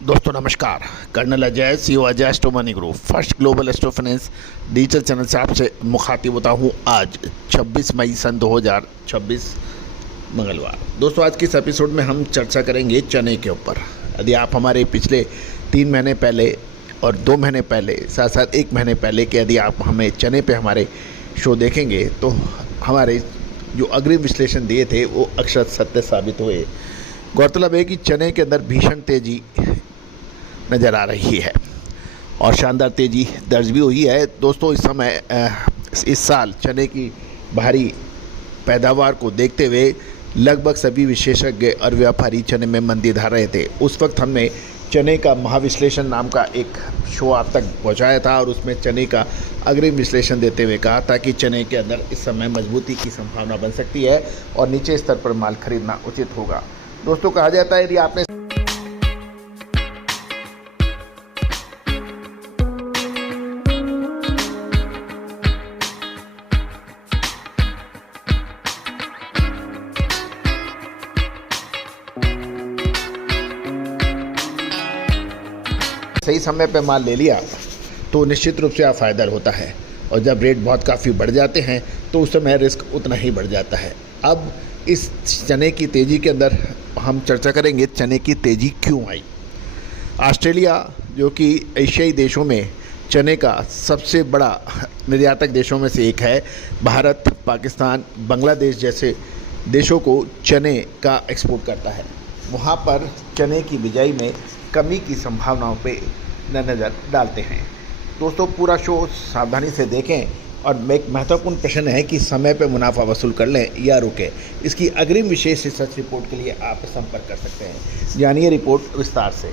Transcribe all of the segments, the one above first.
दोस्तों नमस्कार। Colonel Ajay CEO Ajay astro money group first global astro finance digital channel से आपसे मुखातिब होता हूँ। आज 26 मई सन 2026 मंगलवार। दोस्तों आज के इस एपिसोड में हम चर्चा करेंगे चने के ऊपर। यदि आप हमारे पिछले 3 महीने पहले और 2 महीने पहले साथ साथ 1 महीने पहले के यदि आप हमें चने पे हमारे शो देखेंगे तो हमारे जो अग्रिम विश्लेषण दिए थे वो अक्षर सत्य साबित हुए। गौरतलब है कि चने के अंदर भीषण तेज़ी नज़र आ रही है और शानदार तेज़ी दर्ज भी हुई है। दोस्तों इस समय इस साल चने की भारी पैदावार को देखते हुए लगभग सभी विशेषज्ञ और व्यापारी चने में मंदी धार रहे थे। उस वक्त हमने चने का महाविश्लेषण नाम का एक शो आप तक पहुंचाया था और उसमें चने का अग्रिम विश्लेषण देते हुए कहा था कि चने के अंदर इस समय मजबूती की संभावना बन सकती है और नीचे स्तर पर माल खरीदना उचित होगा। दोस्तों कहा जाता है यदि आपने सही समय पे माल ले लिया तो निश्चित रूप से आप फ़ायदा होता है और जब रेट बहुत काफ़ी बढ़ जाते हैं तो उस समय रिस्क उतना ही बढ़ जाता है। अब इस चने की तेज़ी के अंदर हम चर्चा करेंगे चने की तेज़ी क्यों आई। ऑस्ट्रेलिया जो कि एशियाई देशों में चने का सबसे बड़ा निर्यातक देशों में से एक है। भारत, पाकिस्तान, बांग्लादेश जैसे देशों को चने का एक्सपोर्ट करता है। वहाँ पर चने की बिजाई में कमी की संभावनाओं पे नज़र डालते हैं। दोस्तों पूरा शो सावधानी से देखें और एक महत्वपूर्ण प्रश्न है कि समय पे मुनाफा वसूल कर लें या रुकें। इसकी अग्रिम विशेष रिसर्च रिपोर्ट के लिए आप संपर्क कर सकते हैं। जानिए रिपोर्ट विस्तार से।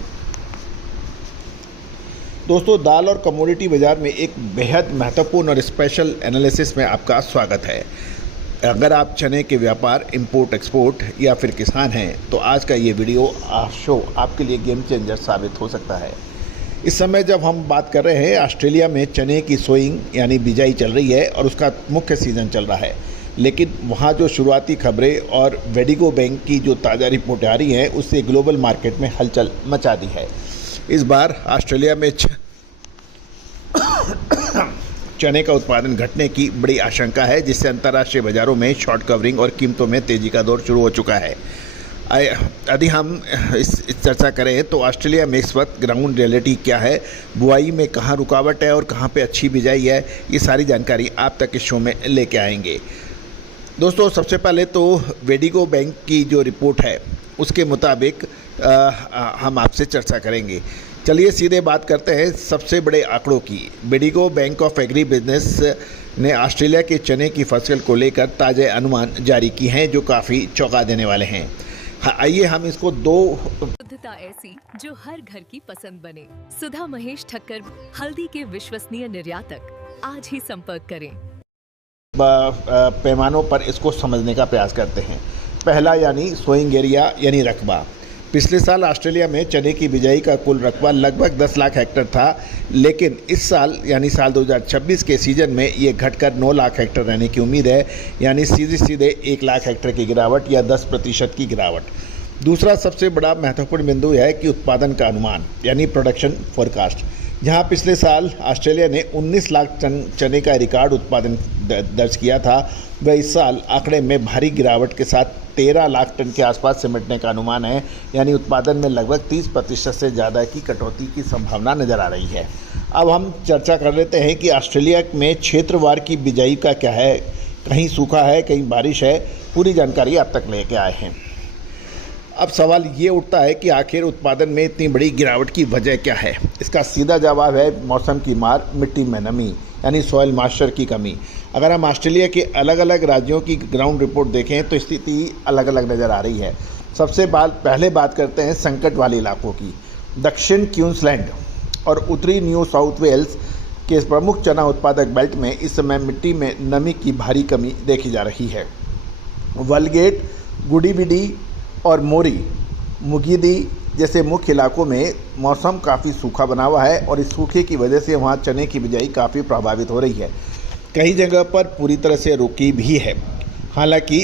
दोस्तों दाल और कमोडिटी बाज़ार में एक बेहद महत्वपूर्ण और स्पेशल एनालिसिस में आपका स्वागत है। अगर आप चने के व्यापार, इंपोर्ट एक्सपोर्ट या फिर किसान हैं तो आज का ये वीडियो शो आपके लिए गेम चेंजर साबित हो सकता है। इस समय जब हम बात कर रहे हैं ऑस्ट्रेलिया में चने की सोइंग यानी बिजाई चल रही है और उसका मुख्य सीज़न चल रहा है, लेकिन वहाँ जो शुरुआती खबरें और वेडिगो बैंक की जो ताज़ा रिपोर्टें आ रही हैं उससे ग्लोबल मार्केट में हलचल मचा दी है। इस बार ऑस्ट्रेलिया में चने का उत्पादन घटने की बड़ी आशंका है, जिससे अंतर्राष्ट्रीय बाज़ारों में शॉर्ट कवरिंग और कीमतों में तेज़ी का दौर शुरू हो चुका है। यदि हम इस चर्चा करें तो ऑस्ट्रेलिया में इस वक्त ग्राउंड रियलिटी क्या है, बुआई में कहाँ रुकावट है और कहाँ पे अच्छी बिजाई है, ये सारी जानकारी आप तक इस शो में लेके आएंगे। दोस्तों सबसे पहले तो वेडिगो बैंक की जो रिपोर्ट है उसके मुताबिक हम आपसे चर्चा करेंगे। चलिए सीधे बात करते हैं सबसे बड़े आंकड़ों की। वेडिगो बैंक ऑफ एग्री बिजनेस ने ऑस्ट्रेलिया के चने की फसल को लेकर ताज़े अनुमान जारी किए हैं जो काफ़ी चौंका देने वाले हैं। आइए हम इसको शुद्धता ऐसी जो हर घर की पसंद बने। सुधा महेश ठक्कर, हल्दी के विश्वसनीय निर्यातक। आज ही संपर्क करें। पैमानों पर इसको समझने का प्रयास करते हैं। पहला यानी सोइंग एरिया यानी रकबा। पिछले साल ऑस्ट्रेलिया में चने की बिजाई का कुल रकबा लगभग 10 लाख हेक्टेयर था, लेकिन इस साल यानी साल 2026 के सीजन में ये घटकर 9 लाख हेक्टेयर रहने की उम्मीद है, यानी सीधे 1 लाख हेक्टेयर की गिरावट या 10% की गिरावट। दूसरा सबसे बड़ा महत्वपूर्ण बिंदु है कि उत्पादन का अनुमान यानी प्रोडक्शन फोरकास्ट, जहां पिछले साल ऑस्ट्रेलिया ने 19 लाख टन चने का रिकॉर्ड उत्पादन दर्ज किया था, वह इस साल आंकड़े में भारी गिरावट के साथ 13 लाख टन के आसपास सिमटने का अनुमान है, यानी उत्पादन में लगभग 30% से ज़्यादा की कटौती की संभावना नज़र आ रही है। अब हम चर्चा कर लेते हैं कि ऑस्ट्रेलिया में क्षेत्रवार की बिजाई का क्या है, कहीं सूखा है कहीं बारिश है, पूरी जानकारी आप तक लेके आए हैं। अब सवाल ये उठता है कि आखिर उत्पादन में इतनी बड़ी गिरावट की वजह क्या है। इसका सीधा जवाब है मौसम की मार, मिट्टी में नमी यानी सॉइल मॉइस्चर की कमी। अगर हम ऑस्ट्रेलिया के अलग अलग राज्यों की ग्राउंड रिपोर्ट देखें तो स्थिति अलग अलग नज़र आ रही है। पहले बात करते हैं संकट वाले इलाकों की। दक्षिण क्वींसलैंड और उत्तरी न्यू साउथ वेल्स के प्रमुख चना उत्पादक बेल्ट में इस समय मिट्टी में नमी की भारी कमी देखी जा रही है। वलगेट, गुडीबिडी और मुगीदी जैसे मुख्य इलाकों में मौसम काफ़ी सूखा बना हुआ है और इस सूखे की वजह से वहाँ चने की बिजाई काफ़ी प्रभावित हो रही है। कई जगह पर पूरी तरह से रुकी भी है। हालांकि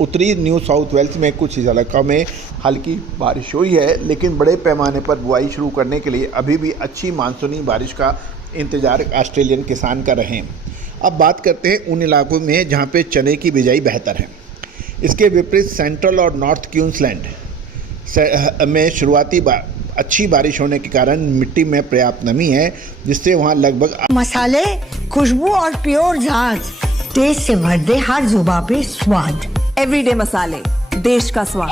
उत्तरी न्यू साउथ वेल्स में कुछ इलाकों में हल्की बारिश हुई है, लेकिन बड़े पैमाने पर बुआई शुरू करने के लिए अभी भी अच्छी मानसूनी बारिश का इंतजार ऑस्ट्रेलियन किसान कर रहे हैं। अब बात करते हैं उन इलाकों में जहां पे चने की बिजाई बेहतर है। इसके विपरीत सेंट्रल और नॉर्थ क्वींसलैंड में शुरुआती अच्छी बारिश होने के कारण मिट्टी में पर्याप्त नमी है, जिससे वहां लगभग मसाले, खुशबू और प्योर झाग टेस्ट से भर दे हर जुबां पे स्वाद। एवरीडे मसाले, देश का स्वाद।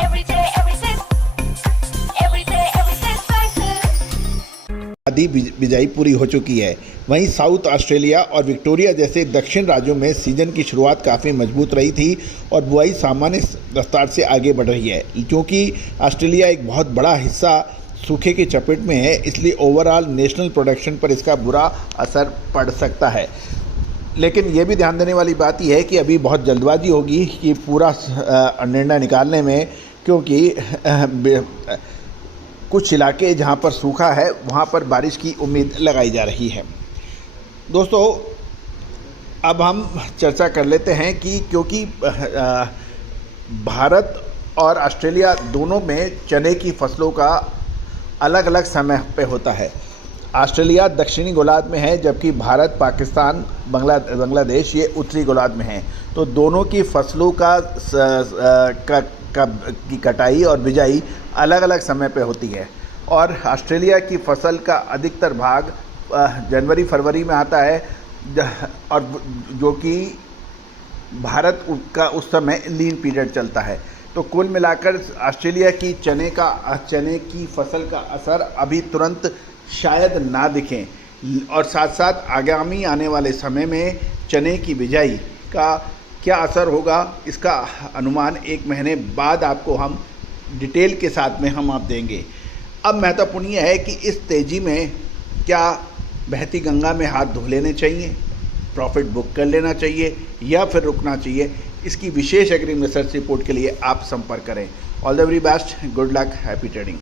आधी बिजाई पूरी हो चुकी है। वहीं साउथ ऑस्ट्रेलिया और विक्टोरिया जैसे दक्षिण राज्यों में सीजन की शुरुआत काफ़ी मजबूत रही थी और बुआई सामान्य रफ्तार से आगे बढ़ रही है। क्योंकि ऑस्ट्रेलिया एक बहुत बड़ा हिस्सा सूखे की चपेट में है, इसलिए ओवरऑल नेशनल प्रोडक्शन पर इसका बुरा असर पड़ सकता है। लेकिन ये भी ध्यान देने वाली बात यह है कि अभी बहुत जल्दबाजी होगी कि पूरा निर्णय निकालने में, क्योंकि कुछ इलाके जहाँ पर सूखा है वहाँ पर बारिश की उम्मीद लगाई जा रही है। दोस्तों, अब हम चर्चा कर लेते हैं कि क्योंकि भारत और ऑस्ट्रेलिया दोनों में चने की फसलों का अलग अलग समय पे होता है। ऑस्ट्रेलिया दक्षिणी गोलार्ध में है, जबकि भारत, पाकिस्तान, बांग्लादेश ये उत्तरी गोलार्ध में है। तो दोनों की फसलों की कटाई और बिजाई अलग अलग समय पे होती है। और ऑस्ट्रेलिया की फसल का अधिकतर भाग जनवरी फरवरी में आता है, और जो कि भारत का उस समय लीन पीरियड चलता है। तो कुल मिलाकर ऑस्ट्रेलिया की चने की फसल का असर अभी तुरंत शायद ना दिखें, और साथ साथ आगामी आने वाले समय में चने की बिजाई का क्या असर होगा, इसका अनुमान 1 महीने बाद आपको हम डिटेल के साथ में हम आप देंगे। अब महत्वपूर्ण यह है कि इस तेज़ी में क्या बहती गंगा में हाथ धो लेने चाहिए, प्रॉफिट बुक कर लेना चाहिए या फिर रुकना चाहिए। इसकी विशेष अग्रिम रिसर्च रिपोर्ट के लिए आप संपर्क करें। All the very best, good luck, happy trading.